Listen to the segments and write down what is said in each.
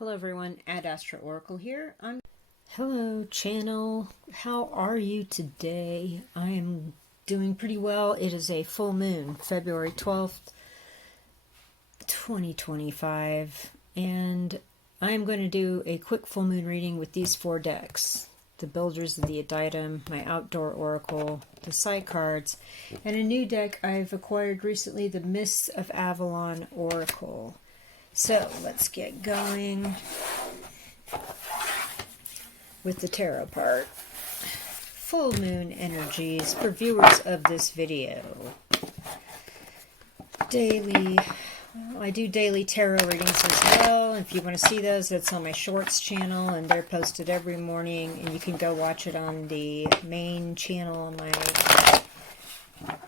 Hello everyone, Ad Astra Oracle here. Hello channel, how are you today? I am doing pretty well. It is a full moon, February 12th, 2025, and I am going to do a quick full moon reading with these four decks. The Builders of the Adytum, my Outdoor Oracle, the side cards, and a new deck I've acquired recently, the Mists of Avalon Oracle. So let's get going with the tarot part. Full moon energies for viewers of this video. Daily, I do daily tarot readings as well. If you want to see those, that's on my shorts channel, and they're posted every morning, and you can go watch it on the main channel on my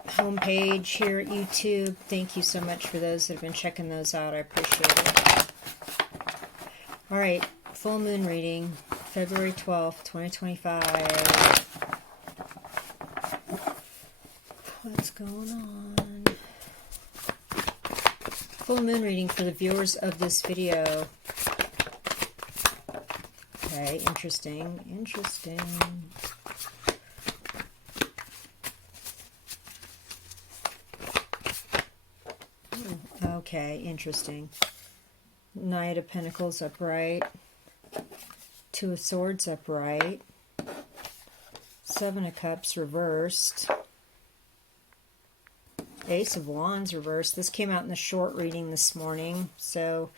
homepage here at YouTube. Thank you so much for those that have been checking those out. I appreciate it. All right, full moon reading, February 12th, 2025. What's going on? Full moon reading for the viewers of this video. Okay, interesting, interesting. Okay, interesting. Knight of Pentacles upright. Two of Swords upright. Seven of Cups reversed. Ace of Wands reversed. This came out in the short reading this morning. So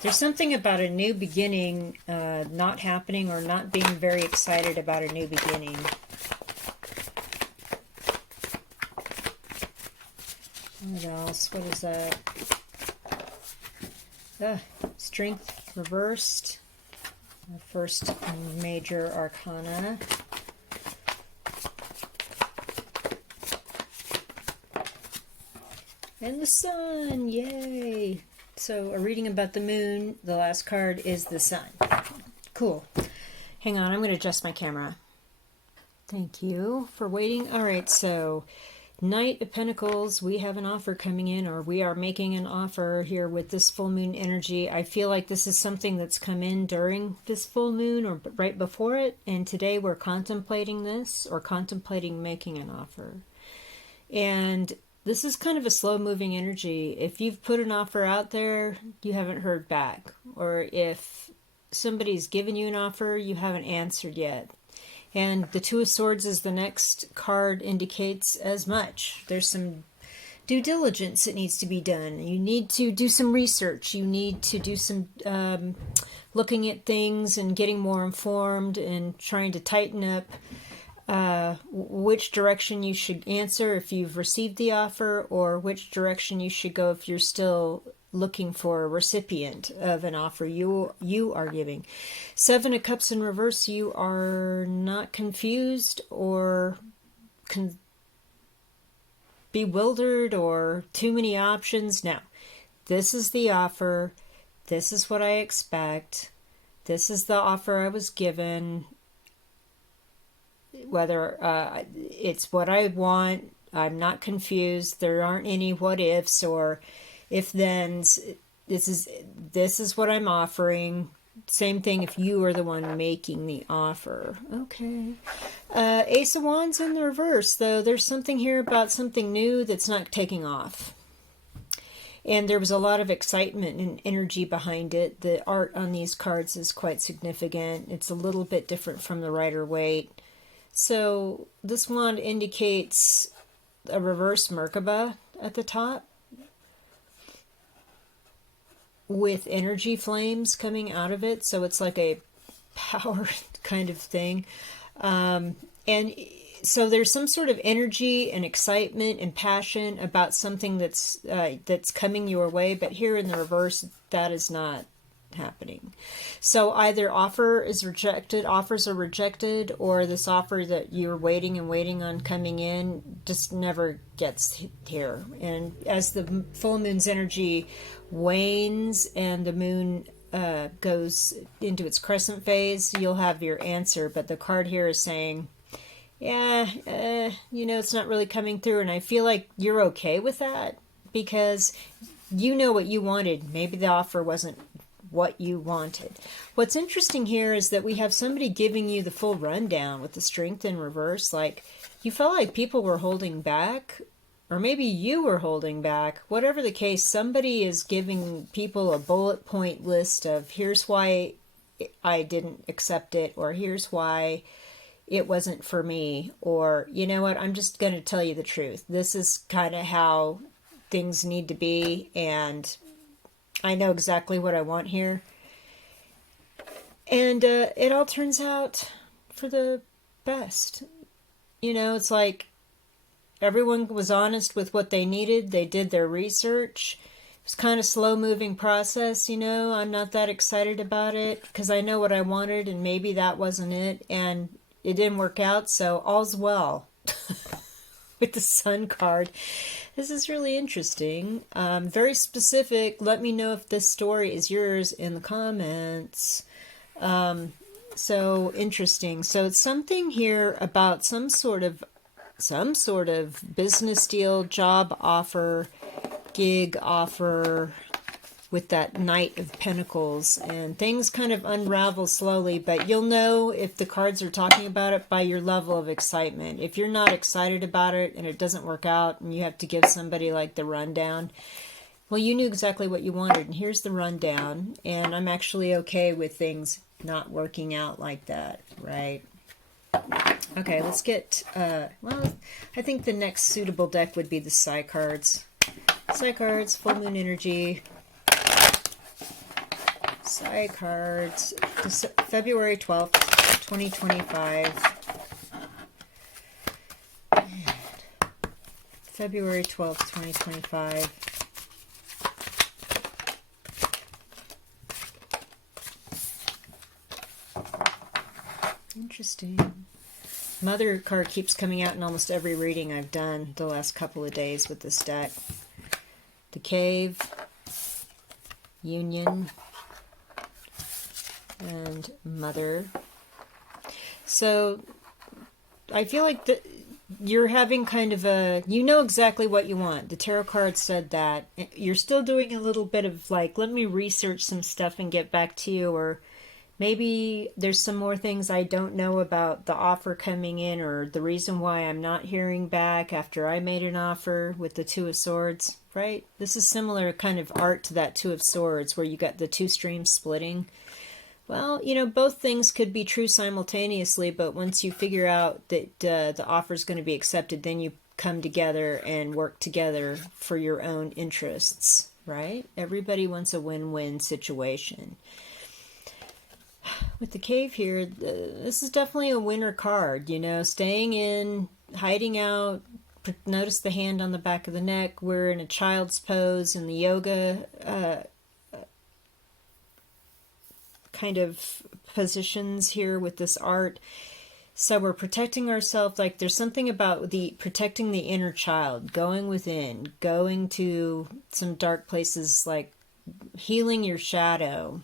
there's something about a new beginning not happening, or not being very excited about a new beginning. What else? What is that? Strength reversed. The first major arcana. And the sun, yay! So a reading about the moon, the last card is the sun. Cool. Hang on, I'm going to adjust my camera. Thank you for waiting. All right, so Knight of Pentacles, we have an offer coming in, or we are making an offer here with this full moon energy. I feel like this is something that's come in during this full moon or right before it, and today we're contemplating this, or contemplating making an offer. And this is kind of a slow-moving energy. If you've put an offer out there, you haven't heard back. Or if somebody's given you an offer, you haven't answered yet. And the Two of Swords is the next card, indicates as much. There's some due diligence that needs to be done. You need to do some research. You need to do some looking at things and getting more informed and trying to tighten up which direction you should answer if you've received the offer, or which direction you should go if you're still looking for a recipient of an offer you are giving. Seven of Cups in reverse, you are not confused or bewildered or too many options. No, this is the offer. This is what I expect. This is the offer I was given. Whether it's what I want, I'm not confused. There aren't any what ifs or if thens. This is what I'm offering. Same thing if you are the one making the offer. Okay. Ace of Wands in the reverse, though. There's something here about something new that's not taking off. And there was a lot of excitement and energy behind it. The art on these cards is quite significant. It's a little bit different from the Rider-Waite. So this wand indicates a reverse Merkaba at the top with energy flames coming out of it. So it's like a power kind of thing. And so there's some sort of energy and excitement and passion about something that's coming your way. But here in the reverse, that is not happening. So either offers are rejected, or this offer that you're waiting on coming in just never gets here. And as the full moon's energy wanes and the moon goes into its crescent phase, you'll have your answer. But the card here is saying, yeah, it's not really coming through. And I feel like you're okay with that, because you know what you wanted. Maybe the offer wasn't what you wanted. What's interesting here is that we have somebody giving you the full rundown with the Strength in reverse. Like, you felt like people were holding back, or maybe you were holding back. Whatever the case, somebody is giving people a bullet point list of here's why I didn't accept it, or here's why it wasn't for me, or you know what, I'm just going to tell you the truth. This is kind of how things need to be, and I know exactly what I want here. And it all turns out for the best. You know, it's like everyone was honest with what they needed. They did their research. It was kind of slow-moving process, you know. I'm not that excited about it because I know what I wanted, and maybe that wasn't it, and it didn't work out, so all's well. With the Sun card. This is really interesting. Very specific. Let me know if this story is yours in the comments. So interesting. So it's something here about some sort of business deal, job offer, gig offer, with that Knight of Pentacles, and things kind of unravel slowly, but you'll know if the cards are talking about it by your level of excitement. If you're not excited about it and it doesn't work out and you have to give somebody like the rundown, well, you knew exactly what you wanted, and here's the rundown, and I'm actually okay with things not working out like that, right? Okay, let's get, well, I think the next suitable deck would be the Psi cards. Psi cards, full moon energy. Psi cards, February 12th, 2025. February 12th, 2025. Interesting. Mother card keeps coming out in almost every reading I've done the last couple of days with this deck. The Cave, Union, and Mother. So I feel like you're having kind of a, you know exactly what you want. The tarot card said that. You're still doing a little bit of like, let me research some stuff and get back to you, or maybe there's some more things I don't know about the offer coming in, or the reason why I'm not hearing back after I made an offer with the Two of Swords, right? This is similar kind of art to that Two of Swords where you got the two streams splitting. Well, you know, both things could be true simultaneously, but once you figure out that the offer is going to be accepted, then you come together and work together for your own interests, right? Everybody wants a win-win situation. With the Cave here, this is definitely a winner card, you know, staying in, hiding out. Notice the hand on the back of the neck. We're in a child's pose in the yoga kind of positions here with this art. So we're protecting ourselves. Like there's something about the protecting the inner child, going within, going to some dark places, like healing your shadow,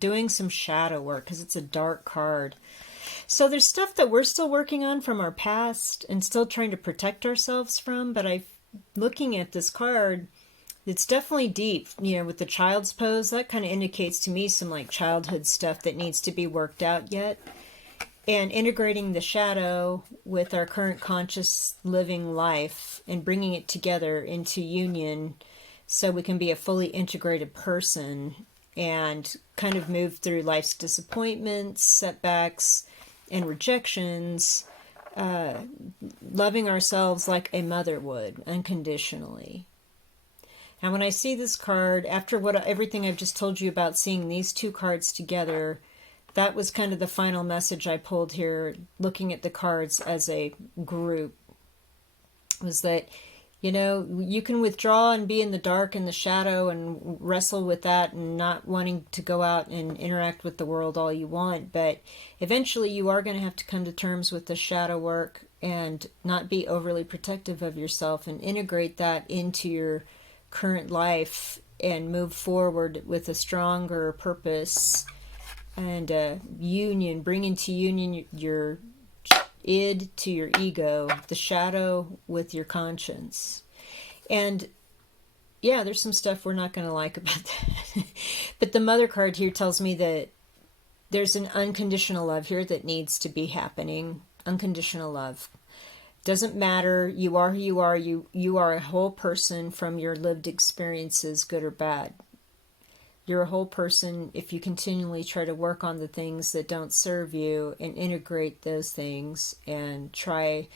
doing some shadow work, because it's a dark card. So there's stuff that we're still working on from our past and still trying to protect ourselves from, but looking at this card, it's definitely deep, you know, with the child's pose. That kind of indicates to me some like childhood stuff that needs to be worked out yet. And integrating the shadow with our current conscious living life and bringing it together into union so we can be a fully integrated person and kind of move through life's disappointments, setbacks, and rejections, loving ourselves like a mother would, unconditionally. And when I see this card, after everything I've just told you about seeing these two cards together, that was kind of the final message I pulled here, looking at the cards as a group, was that, you know, you can withdraw and be in the dark and the shadow and wrestle with that and not wanting to go out and interact with the world all you want, but eventually you are going to have to come to terms with the shadow work and not be overly protective of yourself and integrate that into your current life and move forward with a stronger purpose and union, bring into union your id to your ego, the shadow with your conscience. And yeah, there's some stuff we're not going to like about that. But the Mother card here tells me that there's an unconditional love here that needs to be happening. Unconditional love. Doesn't matter. You are who you are. You are a whole person from your lived experiences, good or bad. You're a whole person if you continually try to work on the things that don't serve you and integrate those things and try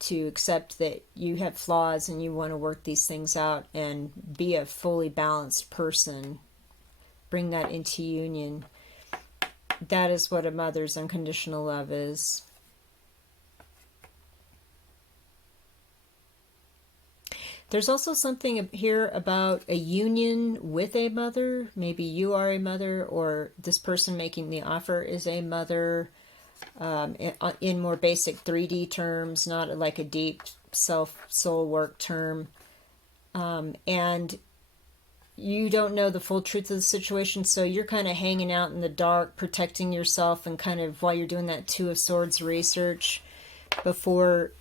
to accept that you have flaws and you want to work these things out and be a fully balanced person. Bring that into union. That is what a mother's unconditional love is. There's also something here about a union with a mother. Maybe you are a mother, or this person making the offer is a mother, in more basic 3D terms, not like a deep soul work term. And you don't know the full truth of the situation, so you're kind of hanging out in the dark, protecting yourself, and kind of while you're doing that Two of Swords research before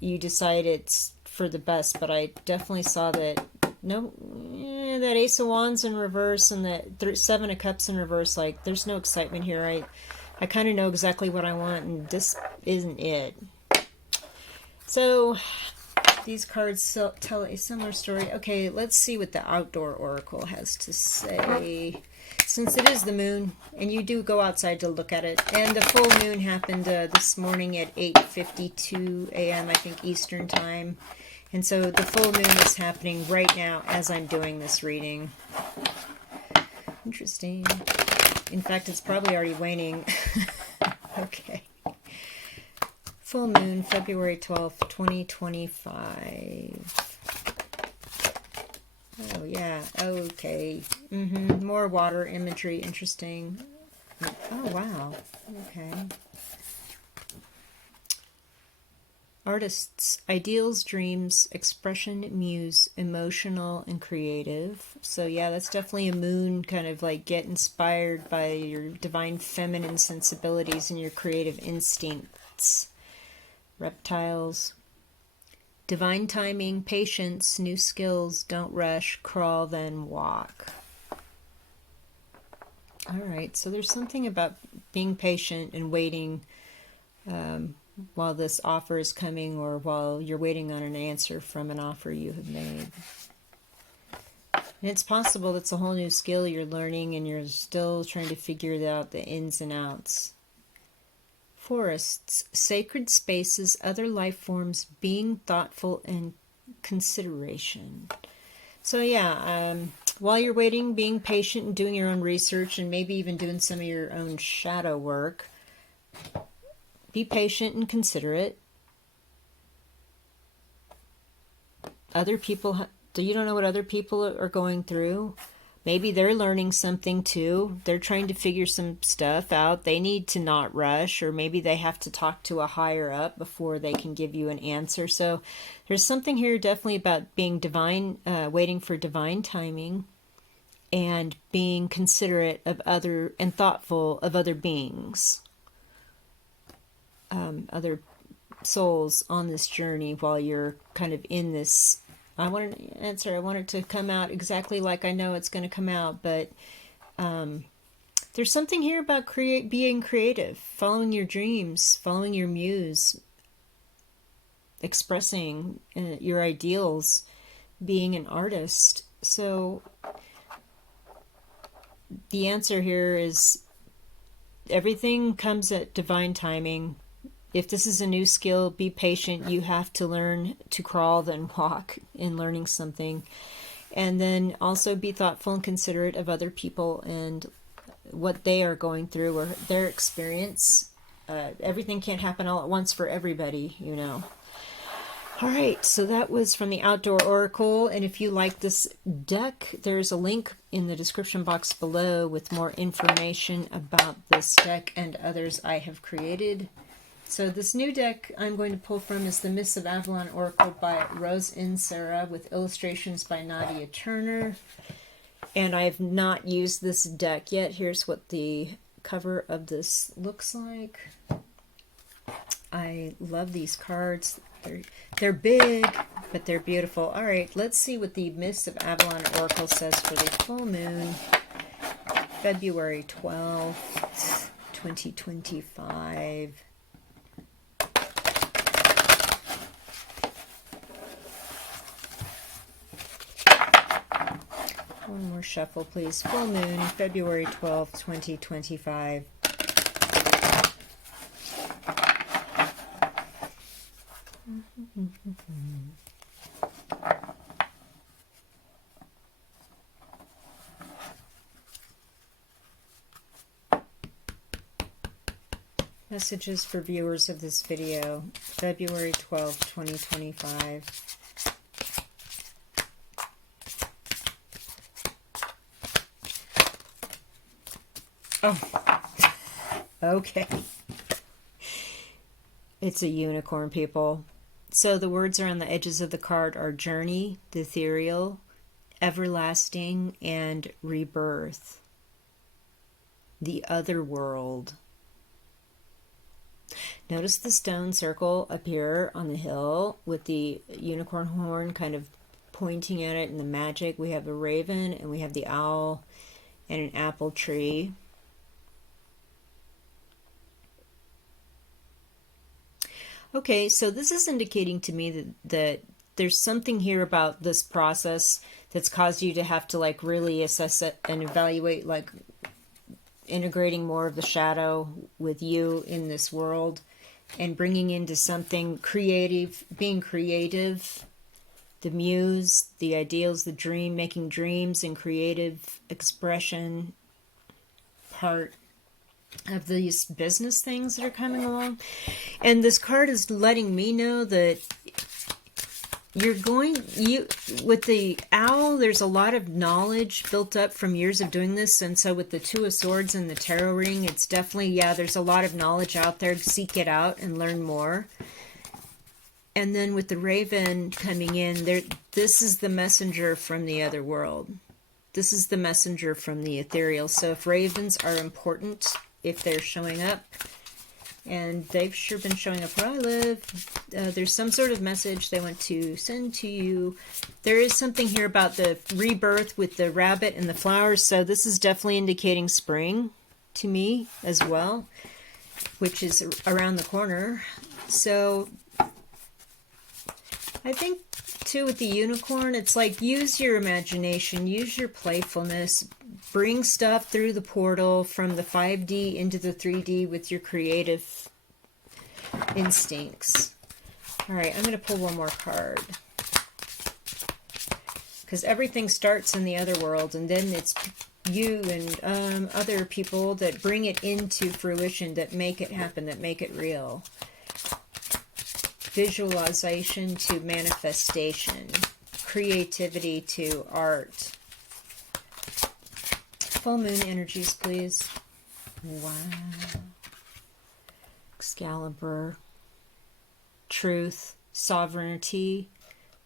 you decide it's for the best. But I definitely saw that that Ace of Wands in reverse and that Seven of Cups in reverse. Like, there's no excitement here. I kind of know exactly what I want, and this isn't it. So these cards tell a similar story. Okay, let's see what the Outdoor Oracle has to say. Since it is the moon, and you do go outside to look at it, and the full moon happened this morning at 8:52 a.m., I think, Eastern Time. And so the full moon is happening right now as I'm doing this reading. Interesting. In fact, it's probably already waning. Okay. Full moon, February 12th, 2025. Oh, yeah. Okay. More water imagery. Interesting. Oh, wow. Okay. Artists, ideals, dreams, expression, muse, emotional, and creative. So yeah, that's definitely a moon, kind of like get inspired by your divine feminine sensibilities and your creative instincts. Reptiles. Divine timing, patience, new skills, don't rush, crawl, then walk. All right, so there's something about being patient and waiting while this offer is coming, or while you're waiting on an answer from an offer you have made. And it's possible that's a whole new skill you're learning and you're still trying to figure out the ins and outs. Forests, sacred spaces, other life forms, being thoughtful and consideration. So yeah, while you're waiting, being patient and doing your own research and maybe even doing some of your own shadow work. Be patient and considerate. Other people, you don't know what other people are going through. Maybe they're learning something too. They're trying to figure some stuff out. They need to not rush, or maybe they have to talk to a higher up before they can give you an answer. So there's something here definitely about being divine, waiting for divine timing, and being considerate of other and thoughtful of other beings. Other souls on this journey while you're kind of in this. I want it to come out exactly like I know it's going to come out, but there's something here about being creative, following your dreams, following your muse, expressing your ideals, being an artist. So the answer here is everything comes at divine timing. If this is a new skill, be patient. You have to learn to crawl, then walk in learning something. And then also be thoughtful and considerate of other people and what they are going through or their experience. Everything can't happen all at once for everybody, you know. All right, so that was from the Outdoor Oracle. And if you like this deck, there's a link in the description box below with more information about this deck and others I have created. So this new deck I'm going to pull from is the Mists of Avalon Oracle by Rose Insera with illustrations by Nadia Turner. And I have not used this deck yet. Here's what the cover of this looks like. I love these cards. They're big, but they're beautiful. All right, let's see what the Mists of Avalon Oracle says for the full moon, February 12th, 2025. One more shuffle, please. Full moon, February 12th, 2025. Messages for viewers of this video, February 12th, 2025. Oh, okay. It's a unicorn, people. So the words around the edges of the card are journey, the ethereal, everlasting, and rebirth. The other world. Notice the stone circle up here on the hill with the unicorn horn kind of pointing at it and the magic. We have a raven and we have the owl and an apple tree. Okay, so this is indicating to me that there's something here about this process that's caused you to have to like really assess it and evaluate, like integrating more of the shadow with you in this world and bringing into something creative, being creative, the muse, the ideals, the dream, making dreams and creative expression part of these business things that are coming along. And this card is letting me know that with the owl, there's a lot of knowledge built up from years of doing this. And so with the Two of Swords and the tarot ring, it's definitely, yeah, there's a lot of knowledge out there. Seek it out and learn more. And then with the raven coming in, this is the messenger from the other world. This is the messenger from the ethereal. So if ravens are important, if they're showing up, and they've sure been showing up where I live, there's some sort of message they want to send to you. There is something here about the rebirth with the rabbit and the flowers, so this is definitely indicating spring to me as well, which is around the corner. So I think too with the unicorn, it's like use your imagination, use your playfulness, bring stuff through the portal from the 5D into the 3D with your creative instincts. All right, I'm going to pull one more card. Because everything starts in the other world, and then it's you and other people that bring it into fruition, that make it happen, that make it real. Visualization to manifestation. Creativity to art. Full moon energies, please. Wow. Excalibur. Truth, sovereignty,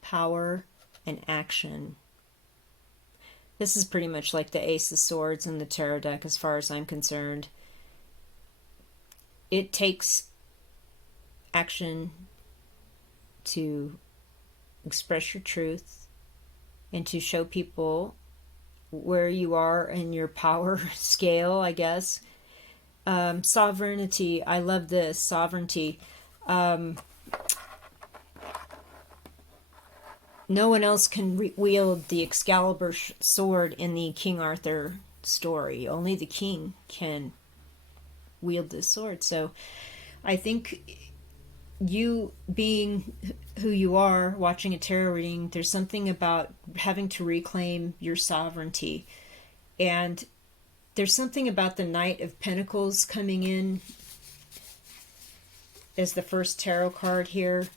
power, and action. This is pretty much like the Ace of Swords in the tarot deck as far as I'm concerned. It takes action to express your truth and to show people where you are in your power scale, I guess. Sovereignty, I love this. Sovereignty. No one else can wield the Excalibur sword in the King Arthur story. Only the king can wield this sword. So I think you being who you are, watching a tarot reading, there's something about having to reclaim your sovereignty. And there's something about the Knight of Pentacles coming in as the first tarot card here.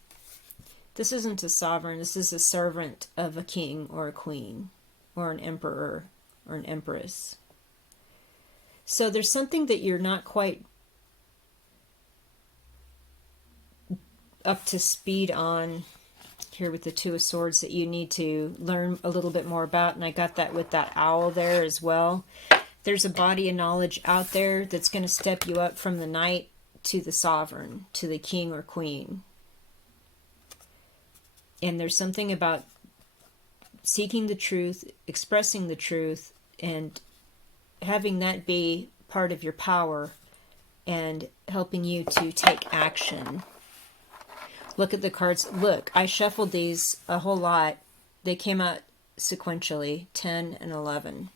This isn't a sovereign, this is a servant of a king or a queen or an emperor or an empress. So there's something that you're not quite up to speed on here with the Two of Swords that you need to learn a little bit more about. And I got that with that owl there as well. There's a body of knowledge out there that's going to step you up from the knight to the sovereign, to the king or queen. And there's something about seeking the truth, expressing the truth, and having that be part of your power and helping you to take action. Look at the cards. Look, I shuffled these a whole lot. They came out sequentially, 10 and 11.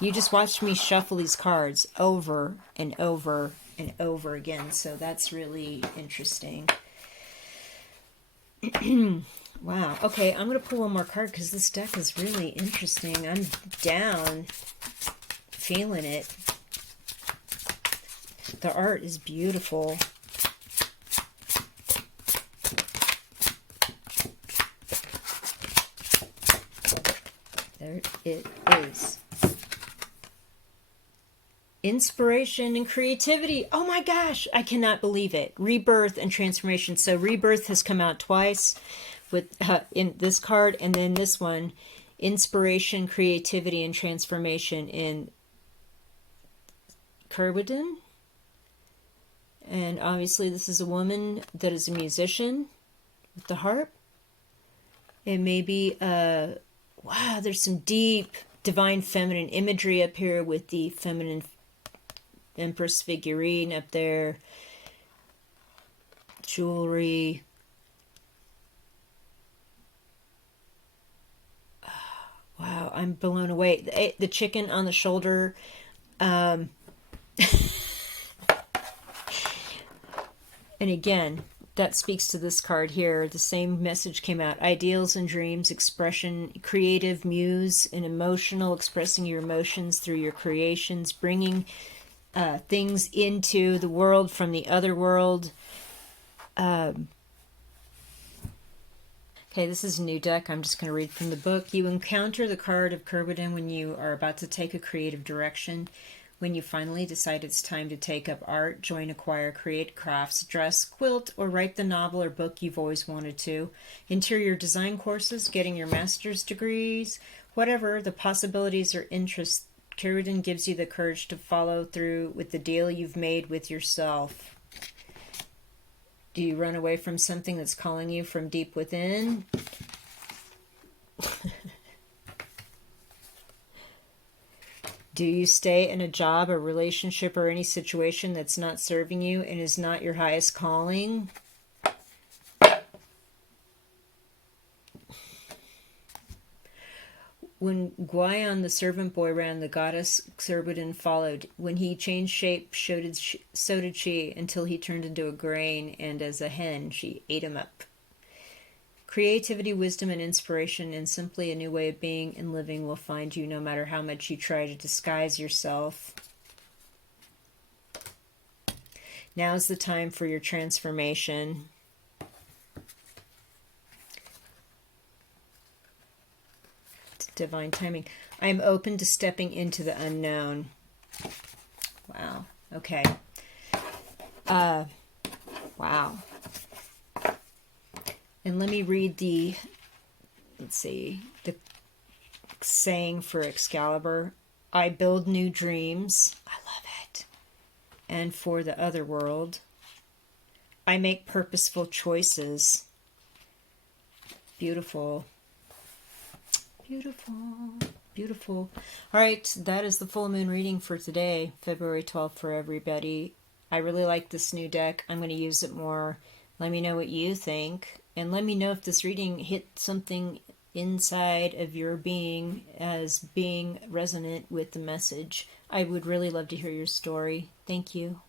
You just watched me shuffle these cards over and over and over again, so that's really interesting. Wow. Okay, I'm going to pull one more card because this deck is really interesting. I'm down, feeling it. The art is beautiful. There it is. Inspiration and creativity. Oh my gosh, I cannot believe it. Rebirth and transformation. So rebirth has come out twice with in this card, and then this one, inspiration, creativity, and transformation in Kerwin. And obviously this is a woman that is a musician with the harp. It may be, wow, there's some deep divine feminine imagery up here with the feminine Empress figurine up there. Jewelry. Wow, I'm blown away. The chicken on the shoulder. And again, that speaks to this card here. The same message came out. Ideals and dreams, expression, creative, muse, and emotional, expressing your emotions through your creations, bringing things into the world from the other world. Okay, this is a new deck. I'm just going to read from the book. You encounter the card of Kerwin when you are about to take a creative direction. When you finally decide it's time to take up art, join a choir, create crafts, dress, quilt, or write the novel or book you've always wanted to. Interior design courses, getting your master's degrees, whatever the possibilities or interests, Kerwin gives you the courage to follow through with the deal you've made with yourself. Do you run away from something that's calling you from deep within? Do you stay in a job, a relationship, or any situation that's not serving you and is not your highest calling? When Guion, the servant boy, ran, the goddess Kerwin followed. When he changed shape, so did she, until he turned into a grain, and as a hen, she ate him up. Creativity, wisdom, and inspiration, and simply a new way of being and living will find you no matter how much you try to disguise yourself. Now's the time for your transformation. It's divine timing. I am open to stepping into the unknown. Wow. Okay. Wow. And let me read the, let's see, the saying for Excalibur. I build new dreams. I love it. And for the other world, I make purposeful choices. Beautiful. Beautiful. Beautiful. All right, that is the full moon reading for today, February 12th for everybody. I really like this new deck. I'm going to use it more. Let me know what you think. And let me know if this reading hit something inside of your being as being resonant with the message. I would really love to hear your story. Thank you.